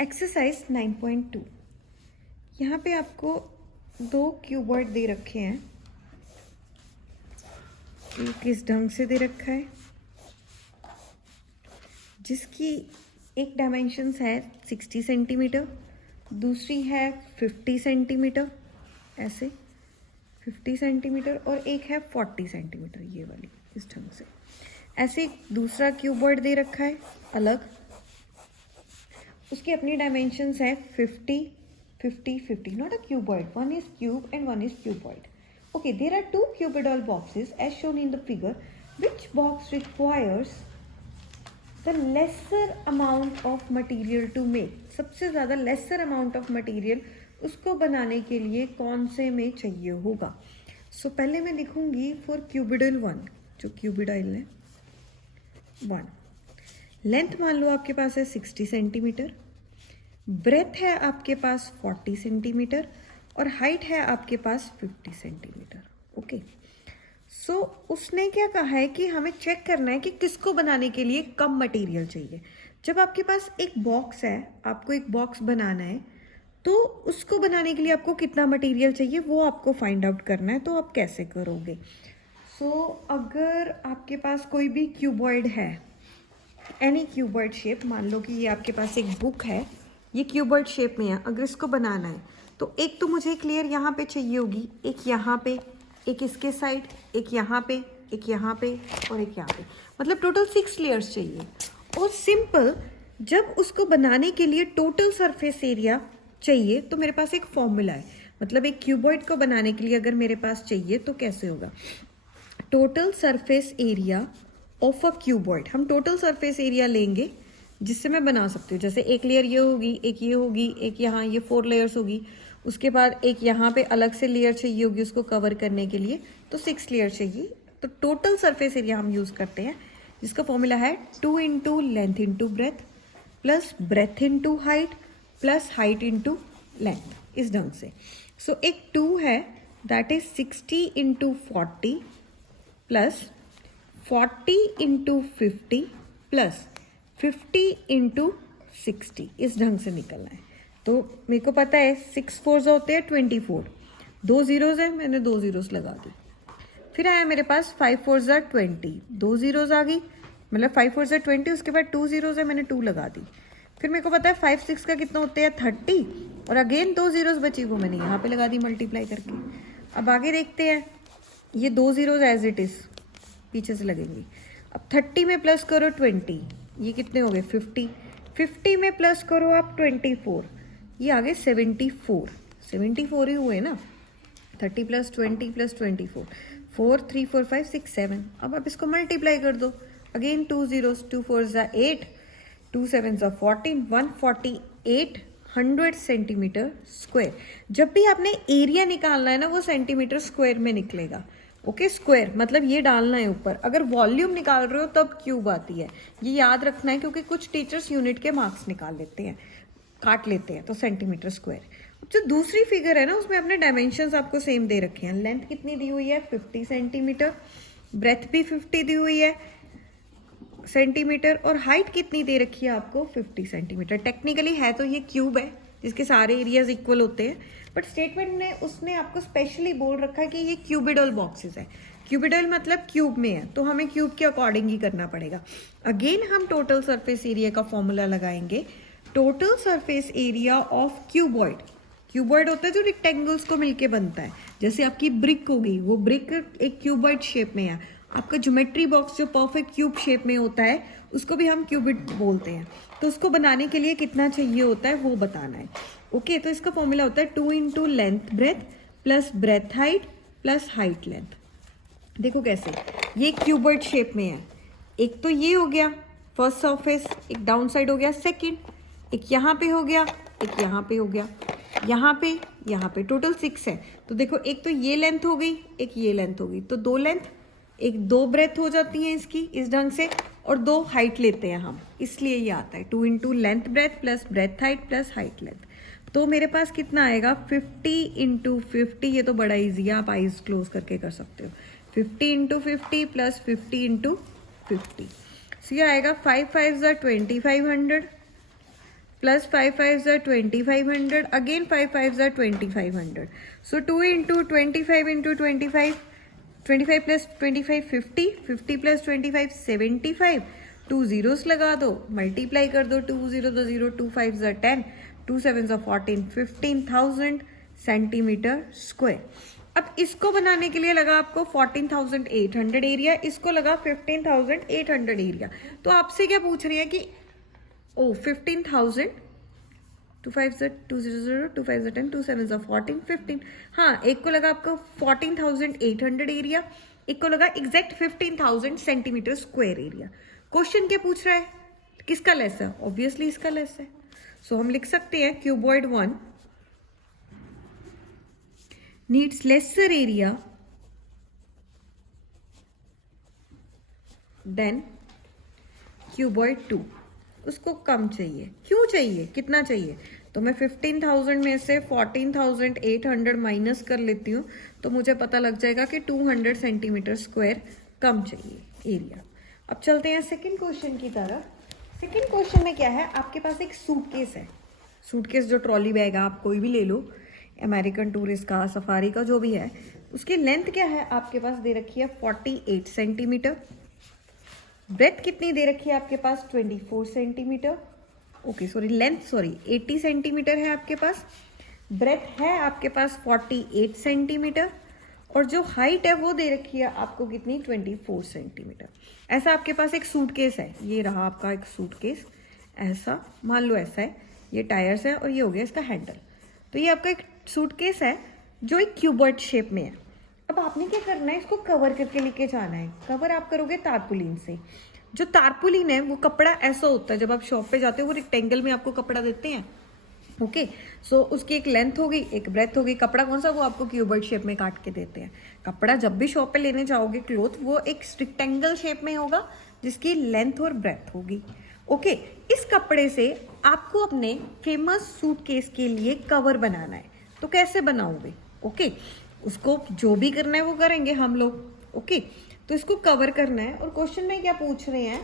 Exercise 9.2। यहाँ पे आपको दो क्यूबॉइड दे रखे हैं। एक इस ढंग से दे रखा है जिसकी एक डायमेंशंस है 60 सेंटीमीटर, दूसरी है 50 सेंटीमीटर, ऐसे 50 सेंटीमीटर, और एक है 40 सेंटीमीटर, ये वाली इस ढंग से। ऐसे दूसरा क्यूबॉइड दे रखा है अलग, उसकी अपनी डायमेंशंस है 50, 50, 50, not a cuboid. One is cube and one is cuboid. Okay, there are two cuboidal boxes as shown in the figure. Which box requires the lesser amount of material to make? सबसे ज़्यादा lesser amount of material उसको बनाने के लिए कौन से में चाहिए होगा? So पहले मैं लिखूंगी for cuboidal 1, जो cuboidal है 1। लेंथ मान लो आपके पास है 60 सेंटीमीटर, ब्रेथ है आपके पास 40 सेंटीमीटर, और हाइट है आपके पास 50 सेंटीमीटर। ओके, सो उसने क्या कहा है कि हमें चेक करना है कि किसको बनाने के लिए कम मटेरियल चाहिए। जब आपके पास एक बॉक्स है, आपको एक बॉक्स बनाना है, तो उसको बनाने के लिए आपको कितना मटेरियल चाहिए वो आपको फाइंड आउट करना है। तो आप कैसे करोगे? सो अगर आपके पास कोई भी क्यूबॉइड है, एनी क्यूबॉइड शेप, मान लो कि ये आपके पास एक बुक है, ये क्यूबॉइड शेप में है, अगर इसको बनाना है तो एक तो मुझे क्लियर यहाँ पे चाहिए होगी, एक यहाँ पे, एक इसके साइड, एक यहाँ पे, एक यहाँ पे, और एक यहाँ पे, मतलब टोटल 6 लेयर्स चाहिए। और सिंपल, जब उसको बनाने के लिए टोटल सरफेस एरिया चाहिए तो मेरे पास एक फॉर्मूला है। मतलब एक क्यूबॉइड को बनाने के लिए अगर मेरे पास चाहिए तो कैसे होगा? Total surface area of a cuboid, हम टोटल सरफेस एरिया लेंगे जिससे मैं बना सकती हूँ। जैसे एक लेयर ये होगी, एक ये होगी, एक यहाँ, ये 4 लेयर्स होगी। उसके बाद एक यहाँ पे अलग से लेयर चाहिए होगी उसको कवर करने के लिए, तो 6 लेयर चाहिए। तो टोटल सरफेस एरिया हम यूज़ करते हैं जिसका फॉर्मूला है 2 into length into breadth plus breadth into height plus height into length, इस ढंग से। सो एक 2 है, that is 60 into 40 plus 40 into 50 plus 50 into 60, इस ढंग से निकलना है। तो मेरे को पता है 6 4 होते हैं 24, 2 जीरोज है, मैंने 2 जीरोज लगा दी। फिर आया मेरे पास 5 4 20, 2 जीरोज आ गई, मतलब 5 4 20, उसके बाद 2 जीरोज है, मैंने 2 लगा दी। फिर मेरे को पता है 5 6 का कितना होते हैं 30, और अगेन 2 जीरोज बची, वो मैंने यहाँ पे लगा दी मल्टीप्लाई करके। अब आगे देखते हैं, ये 2 जीरोज एज इट इज़ पीछे से लगेंगी। अब 30 में प्लस करो 20, ये कितने हो गए 50, 50 में प्लस करो आप 24, ये आ गए 74, 74 ही हुए ना। 30 प्लस 20 प्लस 24, 4 3 4 5 6 7। अब आप इसको मल्टीप्लाई कर दो, अगेन 2 जीरोस, 2 4 8, 2 7 14, 148 100 सेंटीमीटर स्क्वायर। जब भी आपने एरिया निकालना है ना, वो सेंटीमीटर स्क्वायर में निकलेगा। ओके, स्क्वायर मतलब ये डालना है ऊपर। अगर वॉल्यूम निकाल रहे हो तब क्यूब आती है, ये याद रखना है, क्योंकि कुछ टीचर्स यूनिट के मार्क्स निकाल लेते हैं, काट लेते हैं, तो सेंटीमीटर स्क्वायर। जो दूसरी फिगर है ना, उसमें अपने डायमेंशंस आपको सेम दे रखे हैं। लेंथ कितनी दी हुई है 50 सेंटीमीटर, ब्रेथ भी 50 दी हुई है सेंटीमीटर, और हाइट कितनी दे रखी है आपको 50 सेंटीमीटर। टेक्निकली है तो ये क्यूब है जिसके सारे एरियाज इक्वल होते हैं, बट स्टेटमेंट ने उसने आपको स्पेशली बोल रखा है कि ये क्यूबिडल बॉक्सेस है। क्यूबिडल मतलब क्यूब में है, तो हमें क्यूब के अकॉर्डिंग ही करना पड़ेगा। अगेन हम टोटल सरफेस एरिया का फॉर्मूला लगाएंगे। Total surface area of cuboid, cuboid होता है जो रेक्टेंगल्स को मिलके बनता है। जैसे आपकी ब्रिक होगी, वो ब्रिक एक क्यूबॉइड शेप में है। आपका ज्योमेट्री बॉक्स जो परफेक्ट क्यूब शेप में होता है उसको भी हम क्यूबिड बोलते हैं। तो उसको बनाने के लिए कितना चाहिए होता है वो बताना है। ओके, तो इसका फॉर्मूला होता है 2 into length breadth plus breadth height plus height length. देखो कैसे, ये क्यूबॉइड शेप में है। एक तो ये हो गया फर्स्ट सरफेस, एक डाउन साइड हो गया सेकंड, एक यहाँ पे हो गया, एक यहाँ पे हो गया, यहाँ पे टोटल 6 है। तो देखो, एक तो ये लेंथ हो गई, एक ये लेंथ हो गई, तो 2 लेंथ, एक 2 ब्रेथ हो जाती हैं इसकी इस ढंग से, और 2 हाइट लेते हैं हम, इसलिए ये आता है 2 into length breadth plus breadth height plus height length. तो मेरे पास कितना आएगा 50 इंटू 50, ये तो बड़ा ईजी है, आप आईज क्लोज करके कर सकते हो। 50 इंटू 50 प्लस 50 इंटू 50, सो ये आएगा 5 5 2500 plus 5 5s are 2500, again 5 5s are 2500. So 2 into 25 into 25, 25 plus 25 50, 50 plus 25 75, 2 zeros लगा दो, मल्टीप्लाई कर दो, 2 0 2 0, 2 5s are 10, 2 7s are 14, 15,000 centimetre square. अब इसको बनाने के लिए लगा आपको 14,800 एरिया, इसको लगा 15,800 एरिया. तो आपसे क्या पूछ रही है कि 15,000, 2 5s are 2 0 0, 2 5s are 10, 2 7s are 14, 15. हाँ, एक को लगा आपको 14,800 एरिया, एक को लगा exact 15,000 centimetre square area. Question क्या पूछ रहा है, किसका लेस है? ऑब्वियसली इसका लेस है. सो हम लिख सकते हैं cuboid 1 needs lesser area than cuboid 2. उसको कम चाहिए. क्यों चाहिए, कितना चाहिए? तो मैं 15,000 में से 14,800 माइनस कर लेती हूँ, तो मुझे पता लग जाएगा कि 200 सेंटीमीटर स्क्वायर कम चाहिए एरिया. अब चलते हैं सेकंड क्वेश्चन की तरफ. सेकंड क्वेश्चन में क्या है, आपके पास एक सूटकेस है. सूटकेस जो ट्रॉली बैग है, आप कोई भी ले लो, अमेरिकन टूरिस्ट का, सफारी का, जो भी है. उसकी लेंथ क्या है आपके पास दे रखी है 48 सेंटीमीटर. ब्रेथ कितनी दे रखी है आपके पास 24 centimetre. Okay sorry, length 80 centimetre है आपके पास. ब्रेथ है आपके पास 48 सेंटीमीटर और जो हाइट है वो दे रखी है आपको कितनी 24 सेंटीमीटर. ऐसा आपके पास एक सूटकेस है. ये रहा आपका एक सूटकेस, ऐसा मान लो ऐसा है. ये टायर्स है और ये हो गया इसका हैंडल. तो ये आपका एक सूटकेस है जो एक क्यूबॉइड शेप में है. अब आपने क्या करना है, इसको कवर करके लेके जाना है. कवर आप करोगे तारपुलिन से. जो तारपुलिन है वो कपड़ा ऐसा होता है, जब आप शॉप पे जाते हो वो रेक्टेंगल में आपको कपड़ा देते हैं. ओके, सो उसकी एक लेंथ होगी, एक ब्रेथ होगी. कपड़ा कौन सा, वो आपको क्यूबॉइड शेप में काट के देते हैं. कपड़ा जब भी शॉप पे लेने जाओगे क्लोथ, वो एक रेक्टेंगल शेप में होगा जिसकी लेंथ और ब्रेथ होगी. ओके, इस कपड़े से आपको अपने फेमस सूटकेस के लिए कवर बनाना है. तो कैसे बनाओगे? ओके, उसको जो भी करना है वो करेंगे हम लोग. ओके, तो इसको कवर करना है. और क्वेश्चन में क्या पूछ रहे हैं,